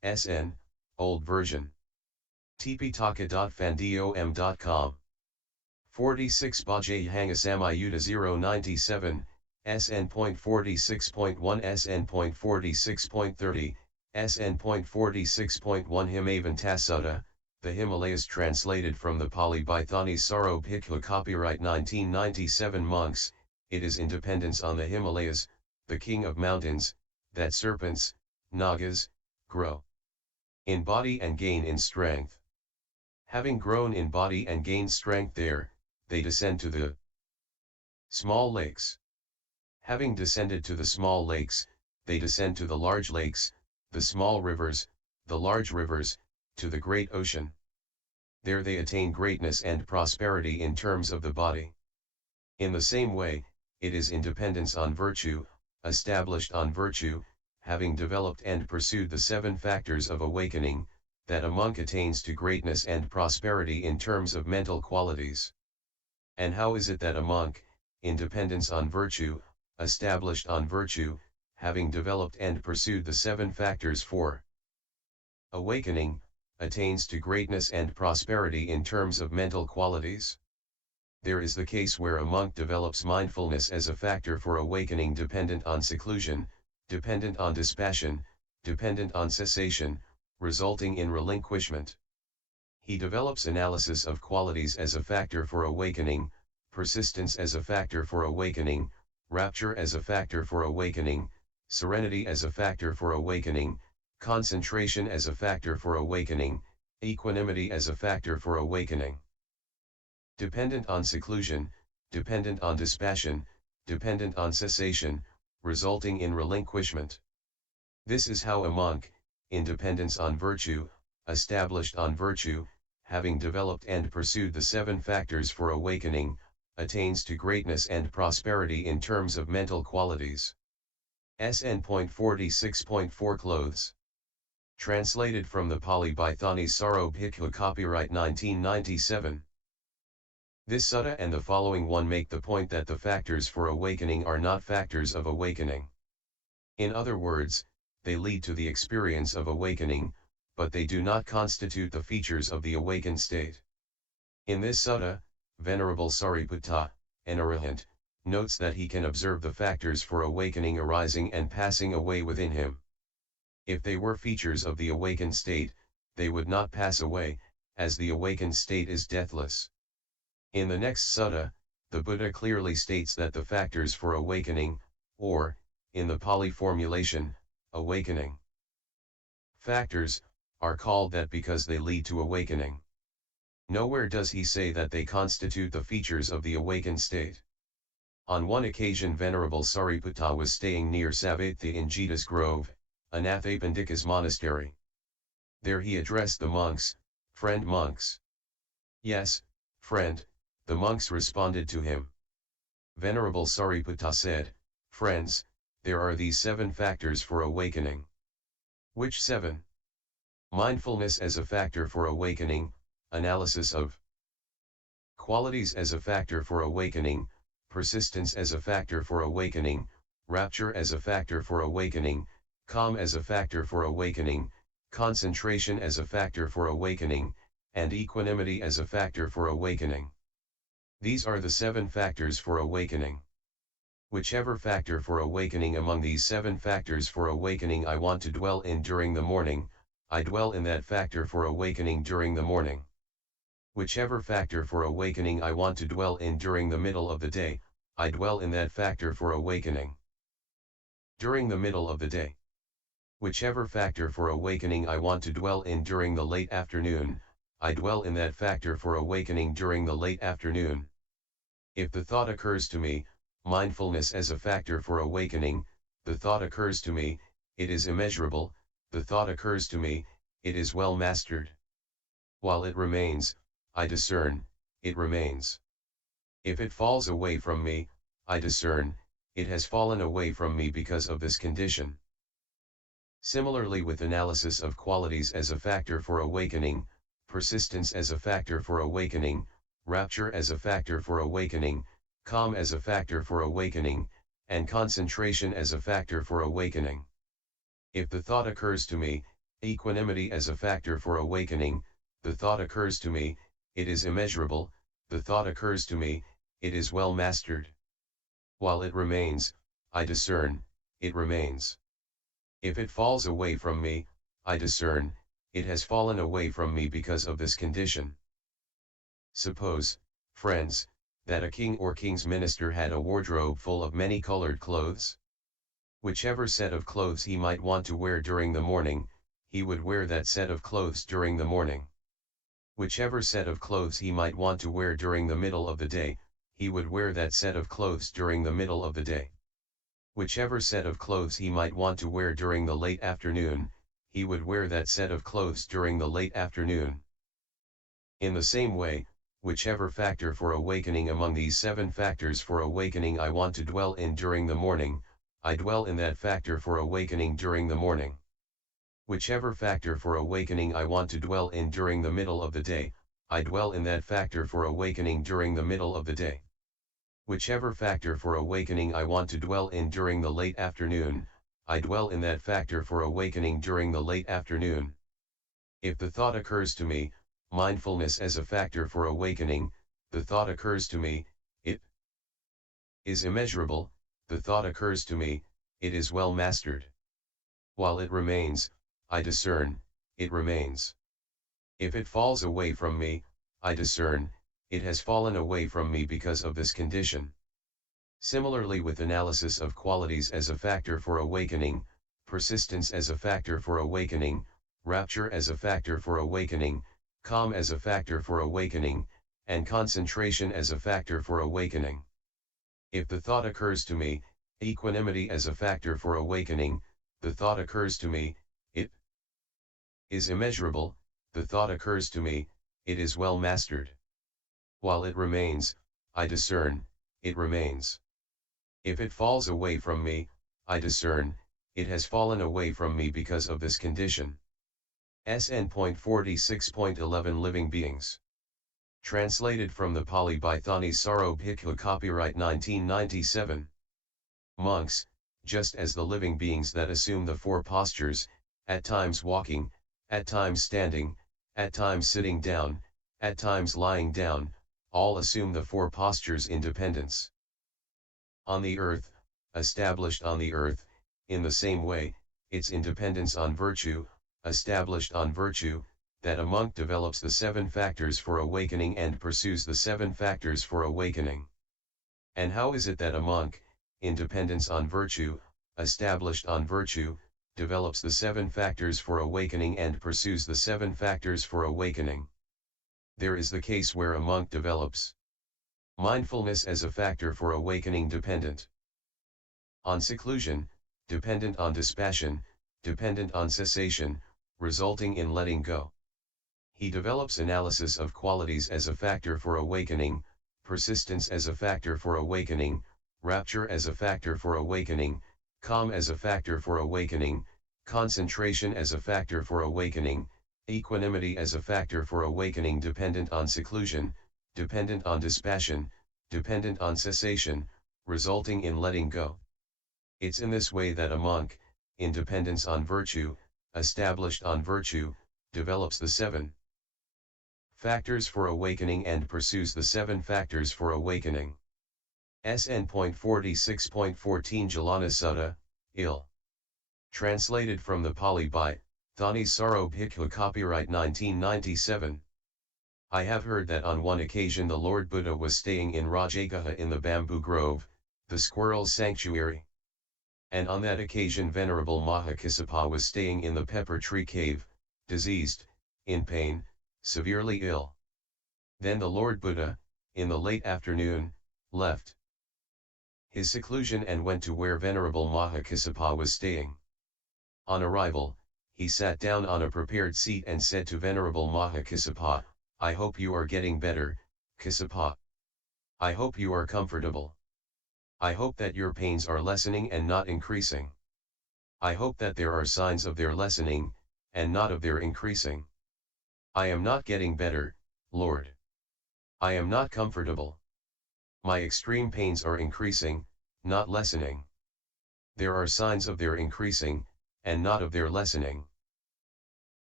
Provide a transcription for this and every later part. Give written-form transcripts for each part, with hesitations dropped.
SN, Old Version. Tipitaka.fandom.com. 46 Bojjhanga-samyutta 097, SN.46.1 SN.46.30, SN.46.1 Himavanta Sutta, The Himalayas translated from the Pali by Thanissaro Bhikkhu, copyright 1997. Monks, it is independence on the Himalayas, the king of mountains, that serpents, nagas, grow in body and gain in strength. Having grown in body and gained strength there, they descend to the small lakes. Having descended to the small lakes, they descend to the large lakes, the small rivers, the large rivers, to the great ocean. There they attain greatness and prosperity in terms of the body. In the same way, it is independence on virtue, established on virtue, having developed and pursued the 7 factors of awakening, that a monk attains to greatness and prosperity in terms of mental qualities. And how is it that a monk, independence on virtue, established on virtue, having developed and pursued the 7 factors for awakening, attains to greatness and prosperity in terms of mental qualities? There is the case where a monk develops mindfulness as a factor for awakening, dependent on seclusion, dependent on dispassion, dependent on cessation, resulting in relinquishment. He develops analysis of qualities as a factor for awakening, persistence as a factor for awakening, rapture as a factor for awakening, serenity as a factor for awakening, concentration as a factor for awakening, equanimity as a factor for awakening. Dependent on seclusion, dependent on dispassion, dependent on cessation, resulting in relinquishment. This is how a monk, independence on virtue, established on virtue, having developed and pursued the 7 factors for awakening, attains to greatness and prosperity in terms of mental qualities. SN.46.4 Clothes. Translated from the Pali by Thanissaro Bhikkhu, copyright 1997. This sutta and the following one make the point that the factors for awakening are not factors of awakening. In other words, they lead to the experience of awakening, but they do not constitute the features of the awakened state. In this sutta, Venerable Sariputta, an arahant, notes that he can observe the factors for awakening arising and passing away within him. If they were features of the awakened state, they would not pass away, as the awakened state is deathless. In the next sutta, the Buddha clearly states that the factors for awakening, or, in the Pali formulation, awakening factors, are called that because they lead to awakening. Nowhere does he say that they constitute the features of the awakened state. On one occasion Venerable Sariputta was staying near Savatthi in Jeta's Grove, Anathapindika's monastery. There he addressed the monks, "Friend monks." "Yes, friend," the monks responded to him. Venerable Sariputta said, "Friends, there are these 7 factors for awakening." "Which 7? Mindfulness as a factor for awakening, analysis of qualities as a factor for awakening, persistence as a factor for awakening, rapture as a factor for awakening, calm as a factor for awakening, concentration as a factor for awakening, and equanimity as a factor for awakening. These are the 7 factors for awakening. Whichever factor for awakening among these 7 factors for awakening I want to dwell in during the morning, I dwell in that factor for awakening during the morning. Whichever factor for awakening I want to dwell in during the middle of the day, I dwell in that factor for awakening during the middle of the day. Whichever factor for awakening I want to dwell in during the late afternoon, I dwell in that factor for awakening during the late afternoon. If the thought occurs to me, mindfulness as a factor for awakening, the thought occurs to me, it is immeasurable, the thought occurs to me, it is well mastered. While it remains, I discern, it remains. If it falls away from me, I discern, it has fallen away from me because of this condition. Similarly with analysis of qualities as a factor for awakening, persistence as a factor for awakening, rapture as a factor for awakening, calm as a factor for awakening, and concentration as a factor for awakening. If the thought occurs to me, Equanimity as a factor for awakening, the thought occurs to me, it is immeasurable, the thought occurs to me, it is well mastered. While it remains, I discern, it remains. If it falls away from me, I discern, it has fallen away from me because of this condition. Suppose, friends, that a king or king's minister had a wardrobe full of many colored clothes. Whichever set of clothes he might want to wear during the morning, he would wear that set of clothes during the morning. Whichever set of clothes he might want to wear during the middle of the day, he would wear that set of clothes during the middle of the day. Whichever set of clothes he might want to wear during the late afternoon, he would wear that set of clothes during the late afternoon. In the same way, whichever factor for awakening among these 7 factors for awakening I want to dwell in during the morning, I dwell in that factor for awakening during the morning. Whichever factor for awakening I want to dwell in during the middle of the day, I dwell in that factor for awakening during the middle of the day. Whichever factor for awakening I want to dwell in during the late afternoon, I dwell in that factor for awakening during the late afternoon. If the thought occurs to me, mindfulness as a factor for awakening, the thought occurs to me, it is immeasurable, the thought occurs to me, it is well mastered. While it remains, I discern, it remains. If it falls away from me, I discern, it has fallen away from me because of this condition. Similarly with analysis of qualities as a factor for awakening, persistence as a factor for awakening, rapture as a factor for awakening, calm as a factor for awakening, and concentration as a factor for awakening. If the thought occurs to me, equanimity as a factor for awakening, the thought occurs to me, it is immeasurable, the thought occurs to me, it is well mastered. While it remains, I discern, it remains. If it falls away from me, I discern, it has fallen away from me because of this condition. SN.46.11 Living Beings. Translated from the Pali by Thanissaro Bhikkhu, copyright 1997. Monks, just as the living beings that assume the 4 postures, at times walking, at times standing, at times sitting down, at times lying down, all assume the 4 postures independence. On the earth, established on the earth, in the same way, its independence on virtue, established on virtue, that a monk develops the 7 factors for awakening and pursues the 7 factors for awakening. And how is it that a monk, independence on virtue, established on virtue, develops the 7 factors for awakening and pursues the 7 factors for awakening? There is the case where a monk develops mindfulness as a factor for awakening dependent on seclusion, dependent on dispassion, dependent on cessation, resulting in letting go. He develops analysis of qualities as a factor for awakening, persistence as a factor for awakening, rapture as a factor for awakening, calm as a factor for awakening, concentration as a factor for awakening, equanimity as a factor for awakening dependent on seclusion, dependent on dispassion, dependent on cessation, resulting in letting go. It's in this way that a monk, independence on virtue, established on virtue, develops the 7 factors for awakening and pursues the 7 factors for awakening. SN.46.14 Jalana Sutta, IL. Translated from the Pali by Thanissaro Bhikkhu, copyright 1997. I have heard that on one occasion the Lord Buddha was staying in Rajagaha in the bamboo grove, the squirrel's sanctuary. And on that occasion Venerable Mahakassapa was staying in the pepper tree cave, diseased, in pain, severely ill. Then the Lord Buddha, in the late afternoon, left his seclusion and went to where Venerable Mahakassapa was staying. On arrival, he sat down on a prepared seat and said to Venerable Mahakassapa, "I hope you are getting better, Kassapa. I hope you are comfortable. I hope that your pains are lessening and not increasing. I hope that there are signs of their lessening, and not of their increasing. I am not getting better, Lord. I am not comfortable. My extreme pains are increasing, not lessening. There are signs of their increasing, and not of their lessening."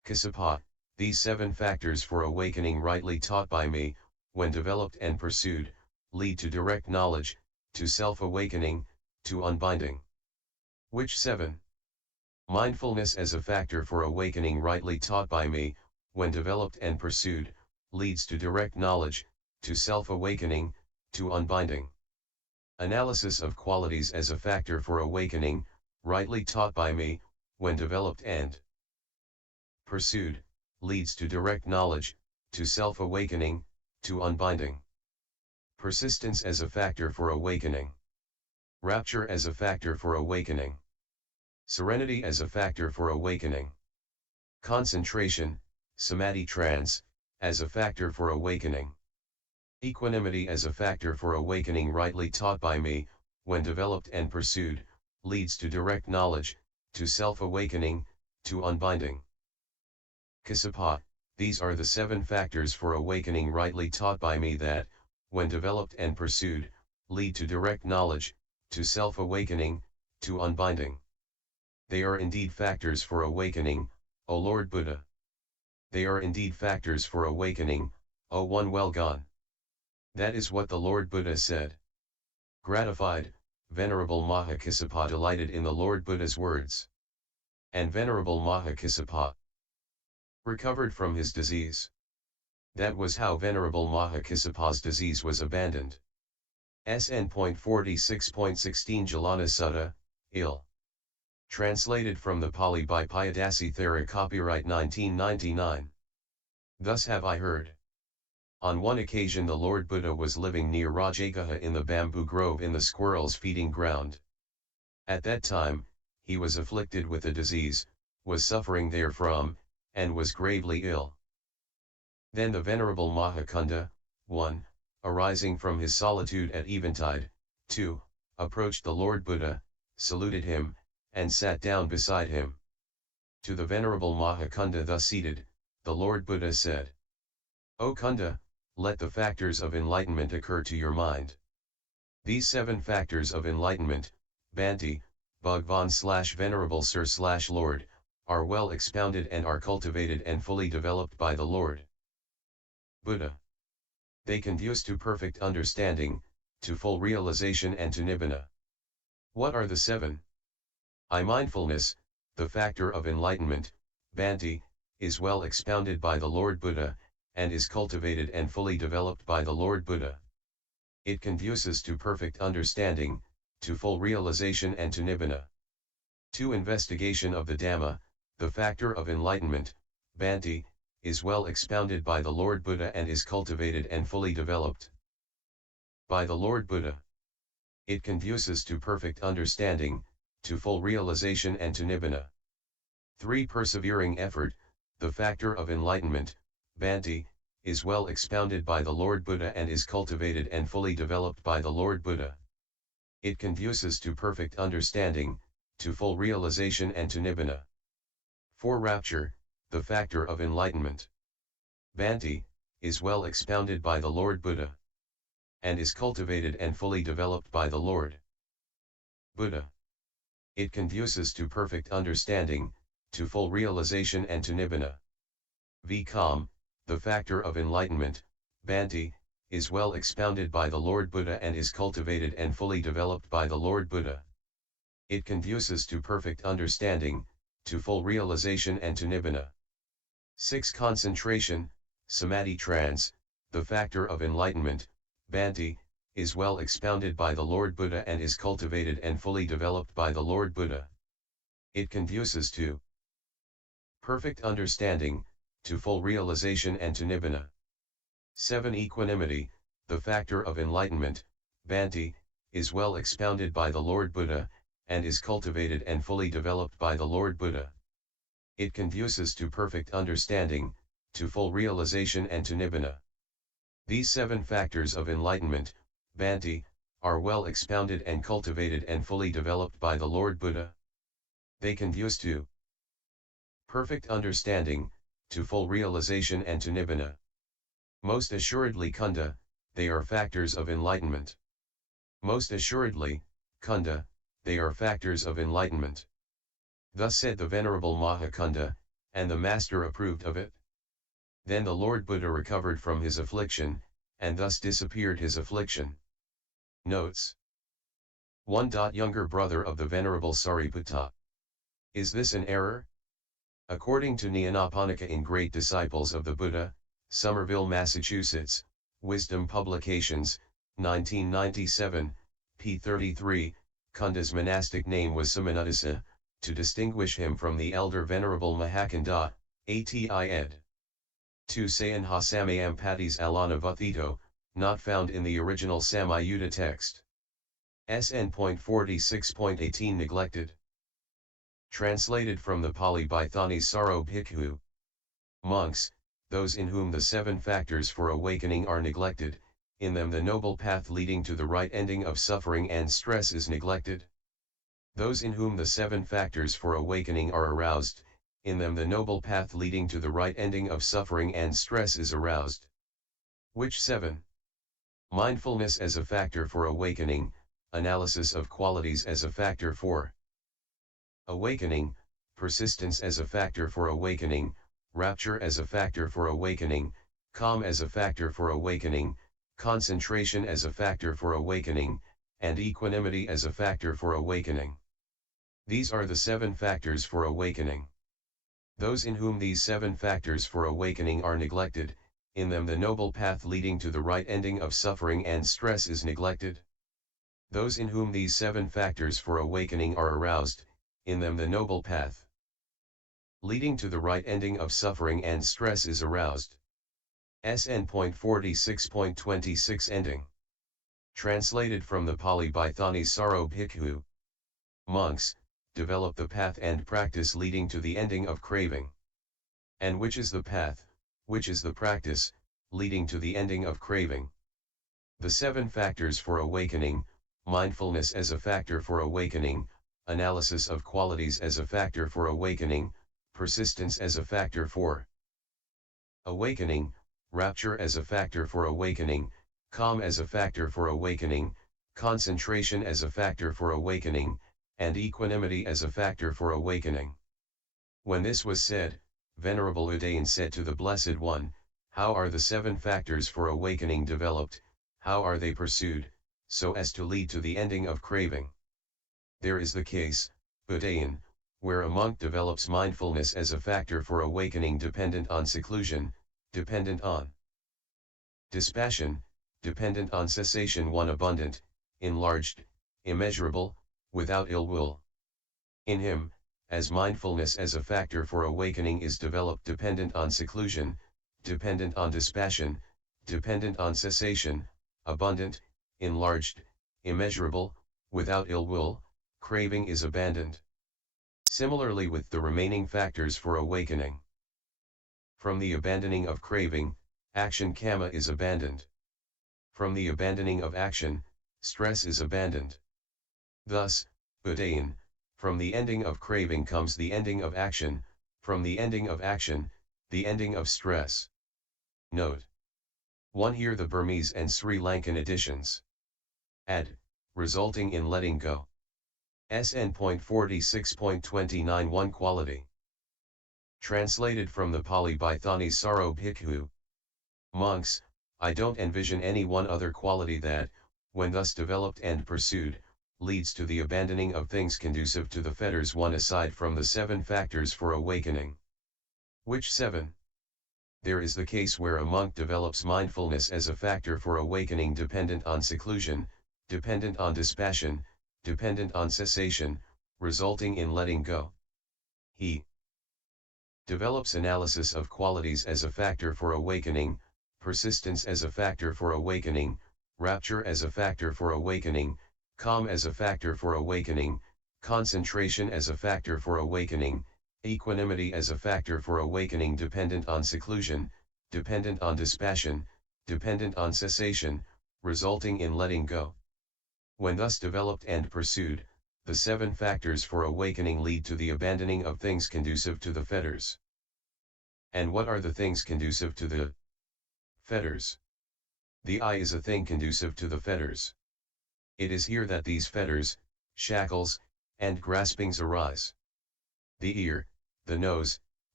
Kassapa, these 7 factors for awakening rightly taught by me, when developed and pursued, lead to direct knowledge, to self-awakening, to unbinding. Which 7? Mindfulness as a factor for awakening rightly taught by me, when developed and pursued, leads to direct knowledge, to self-awakening, to unbinding. Analysis of qualities as a factor for awakening, rightly taught by me, when developed and pursued, leads to direct knowledge, to self-awakening, to unbinding. Persistence as a factor for awakening. Rapture as a factor for awakening. Serenity as a factor for awakening. Concentration, samadhi trance, as a factor for awakening. Equanimity as a factor for awakening rightly taught by me, when developed and pursued, leads to direct knowledge, to self-awakening, to unbinding. Kassapa, these are the 7 factors for awakening rightly taught by me that, when developed and pursued, lead to direct knowledge, to self-awakening, to unbinding. They are indeed factors for awakening, O Lord Buddha. They are indeed factors for awakening, O one well gone. That is what the Lord Buddha said. Gratified, Venerable Maha Kassapa delighted in the Lord Buddha's words. And Venerable Maha Kassapa recovered from his disease. That was how Venerable Maha Kassapa's disease was abandoned. SN.46.16 Jalana Sutta, Ill. Translated from the Pali by Piyadasi Thera, copyright 1999. Thus have I heard. On one occasion the Lord Buddha was living near Rajagaha in the bamboo grove in the squirrels' feeding ground. At that time, he was afflicted with a disease, was suffering therefrom, and was gravely ill. Then the Venerable Mahakunda, 1, arising from his solitude at eventide, 2, approached the Lord Buddha, saluted him, and sat down beside him. To the Venerable Mahakunda thus seated, the Lord Buddha said, O Kunda, let the factors of enlightenment occur to your mind. These 7 factors of enlightenment, Bhante, Bhagwan/Venerable Sir/Lord, are well expounded and are cultivated and fully developed by the Lord Buddha. They conduce to perfect understanding, to full realization and to nibbana. What are the 7? Mindfulness, the factor of enlightenment, Bhante, is well expounded by the Lord Buddha, and is cultivated and fully developed by the Lord Buddha. It conduces to perfect understanding, to full realization and to nibbana. 2. Investigation of the Dhamma, the factor of enlightenment, Bhante, is well expounded by the Lord Buddha and is cultivated and fully developed by the Lord Buddha. It conduces to perfect understanding, to full realization and to nibbana. 3. Persevering effort, the factor of enlightenment, Bhante, is well expounded by the Lord Buddha and is cultivated and fully developed by the Lord Buddha. It conduces to perfect understanding, to full realization and to nibbana. 4. Rapture, the factor of enlightenment, Bhante, is well expounded by the Lord Buddha, and is cultivated and fully developed by the Lord Buddha. It conduces to perfect understanding, to full realization and to nibbana. Calm, the factor of enlightenment, Bhante, is well expounded by the Lord Buddha and is cultivated and fully developed by the Lord Buddha. It conduces to perfect understanding, to full realization and to nibbana. 6. Concentration, samadhi trance, the factor of enlightenment, Bhante, is well expounded by the Lord Buddha and is cultivated and fully developed by the Lord Buddha. It conduces to perfect understanding, to full realization and to nibbana. 7. Equanimity, the factor of enlightenment, Bhante, is well expounded by the Lord Buddha, and is cultivated and fully developed by the Lord Buddha. It conduces to perfect understanding, to full realization and to nibbana. These 7 factors of enlightenment, Bhante, are well expounded and cultivated and fully developed by the Lord Buddha. They conduce to perfect understanding, to full realization and to nibbana. Most assuredly Kunda, they are factors of enlightenment. Most assuredly, Kunda, they are factors of enlightenment. Thus said the Venerable Mahakunda, and the master approved of it. Then the Lord Buddha recovered from his affliction, and thus disappeared his affliction. Notes. 1. Younger brother of the Venerable Sariputta. Is this an error? According to Nyanaponika in Great Disciples of the Buddha, Somerville, Massachusetts, Wisdom Publications, 1997, p. 33, Kunda's monastic name was Samanudasa, to distinguish him from the elder Venerable Mahakanda, ati ed. 2 Sayan Hasamayam Patis Alana Vuthito, not found in the original Samyutta text. SN.46.18 neglected. Translated from the Pali by Thanissaro Bhikkhu. Monks, those in whom the 7 factors for awakening are neglected, in them the noble path leading to the right ending of suffering and stress is neglected. Those in whom the 7 factors for awakening are aroused, in them the noble path leading to the right ending of suffering and stress is aroused. Which 7? Mindfulness as a factor for awakening, analysis of qualities as a factor for awakening, persistence as a factor for awakening, rapture as a factor for awakening, calm as a factor for awakening, concentration as a factor for awakening, and equanimity as a factor for awakening. These are the 7 factors for awakening. Those in whom these 7 factors for awakening are neglected, in them the noble path leading to the right ending of suffering and stress is neglected. Those in whom these 7 factors for awakening are aroused, in them the noble path leading to the right ending of suffering and stress is aroused. SN.46.26 ending. Translated from the Pali by Thanissaro Bhikkhu. Monks, develop the path and practice leading to the ending of craving. And which is the path, which is the practice, leading to the ending of craving? The 7 factors for awakening, mindfulness as a factor for awakening, analysis of qualities as a factor for awakening, persistence as a factor for awakening, rapture as a factor for awakening, calm as a factor for awakening, concentration as a factor for awakening, and equanimity as a factor for awakening. When this was said, Venerable Attain said to the Blessed One, how are the 7 factors for awakening developed, how are they pursued, so as to lead to the ending of craving? There is the case, Attain, where a monk develops mindfulness as a factor for awakening dependent on seclusion, dependent on dispassion, dependent on cessation, 1 abundant, enlarged, immeasurable, without ill will. In him, as mindfulness as a factor for awakening is developed dependent on seclusion, dependent on dispassion, dependent on cessation, abundant, enlarged, immeasurable, without ill will, craving is abandoned. Similarly with the remaining factors for awakening. From the abandoning of craving, action kamma is abandoned. From the abandoning of action, stress is abandoned. Thus, attain, from the ending of craving comes the ending of action, from the ending of action, the ending of stress. Note 1. Here the Burmese and Sri Lankan editions. Ad, resulting in letting go. SN.46.29 1 Quality. Translated from the Pali by Thanissaro Bhikkhu. Monks, I don't envision any one other quality that, when thus developed and pursued, leads to the abandoning of things conducive to the fetters, 1 aside from the 7 factors for awakening. Which 7? There is the case where a monk develops mindfulness as a factor for awakening dependent on seclusion, dependent on dispassion, dependent on cessation, resulting in letting go. He develops analysis of qualities as a factor for awakening, persistence as a factor for awakening, rapture as a factor for awakening, calm as a factor for awakening, concentration as a factor for awakening, equanimity as a factor for awakening dependent on seclusion, dependent on dispassion, dependent on cessation, resulting in letting go. When thus developed and pursued, the 7 factors for awakening lead to the abandoning of things conducive to the fetters. And what are the things conducive to the fetters? The eye is a thing conducive to the fetters. It is here that these fetters, shackles, and graspings arise. The ear, the nose,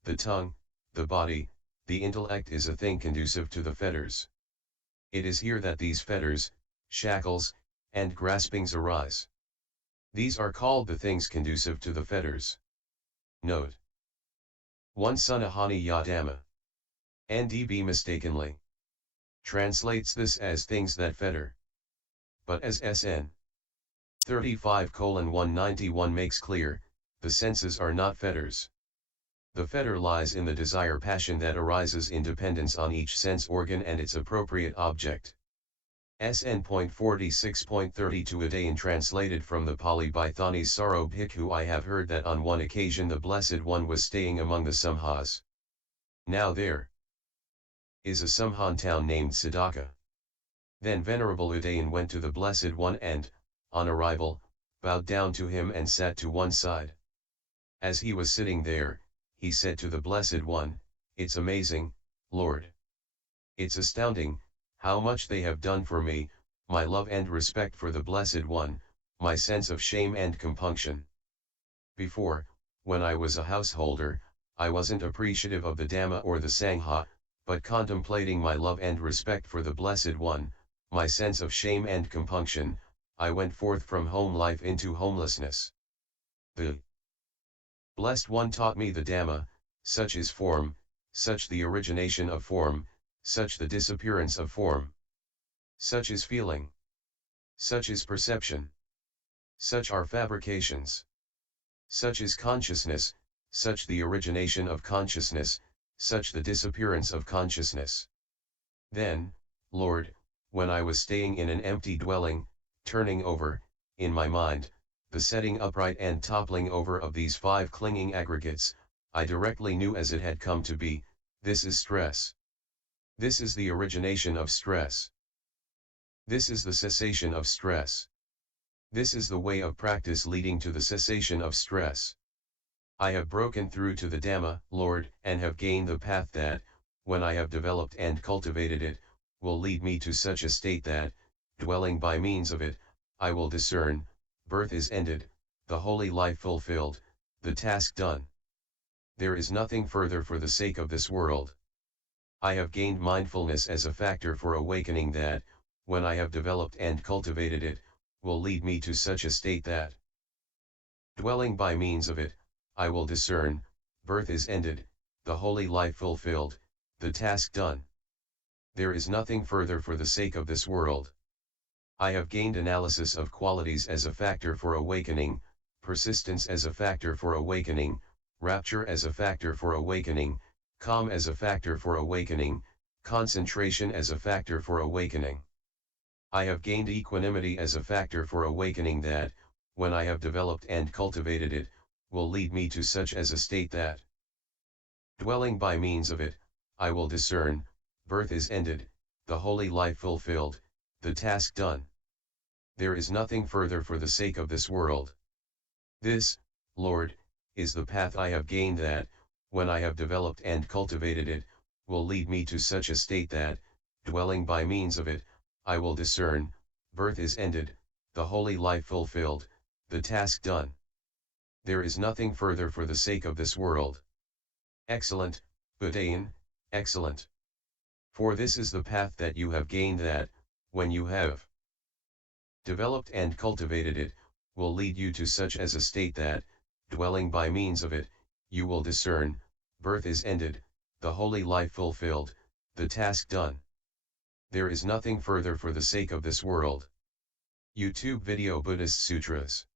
the tongue, the body, the intellect is a thing conducive to the fetters. It is here that these fetters, shackles, and graspings arise. These are called the things conducive to the fetters. Note 1. Sunahani Yadama. NDB mistakenly translates this as things that fetter. But as SN 45:191 makes clear, the senses are not fetters. The fetter lies in the desire passion that arises in dependence on each sense organ and its appropriate object. SN.46.32 Attain translated from the Pali by Thanissaro Bhikkhu. I have heard that on one occasion the Blessed One was staying among the Samhas. Now there is a Samhan town named Siddhaka. Then Venerable Attain went to the Blessed One and, on arrival, bowed down to him and sat to one side. As he was sitting there, he said to the Blessed One, "It's amazing, Lord. It's astounding, how much they have done for me, my love and respect for the Blessed One, my sense of shame and compunction. Before, when I was a householder, I wasn't appreciative of the Dhamma or the Sangha, but contemplating my love and respect for the Blessed One, my sense of shame and compunction, I went forth from home life into homelessness. The Blessed One taught me the Dhamma, such is form, such the origination of form, such the disappearance of form. Such is feeling. Such is perception. Such are fabrications. Such is consciousness, such the origination of consciousness, such the disappearance of consciousness. Then, Lord, when I was staying in an empty dwelling, turning over, in my mind, the setting upright and toppling over of these 5 clinging aggregates, I directly knew as it had come to be, this is stress. This is the origination of stress. This is the cessation of stress. This is the way of practice leading to the cessation of stress. I have broken through to the Dhamma, Lord, and have gained the path that, when I have developed and cultivated it, will lead me to such a state that, dwelling by means of it, I will discern, birth is ended, the holy life fulfilled, the task done. There is nothing further for the sake of this world. I have gained mindfulness as a factor for awakening that, when I have developed and cultivated it, will lead me to such a state that, dwelling by means of it, I will discern, birth is ended, the holy life fulfilled, the task done. There is nothing further for the sake of this world. I have gained analysis of qualities as a factor for awakening, persistence as a factor for awakening, rapture as a factor for awakening, calm as a factor for awakening, concentration as a factor for awakening. I have gained equanimity as a factor for awakening that, when I have developed and cultivated it, will lead me to such as a state that, dwelling by means of it, I will discern, birth is ended, the holy life fulfilled, the task done. There is nothing further for the sake of this world. This, Lord, is the path I have gained that, when I have developed and cultivated it, will lead me to such a state that, dwelling by means of it, I will discern, birth is ended, the holy life fulfilled, the task done. There is nothing further for the sake of this world. Excellent, Attain, excellent. For this is the path that you have gained that, when you have developed and cultivated it, will lead you to such as a state that, dwelling by means of it, you will discern, birth is ended, the holy life fulfilled, the task done. There is nothing further for the sake of this world. YouTube video Buddhist Sutras.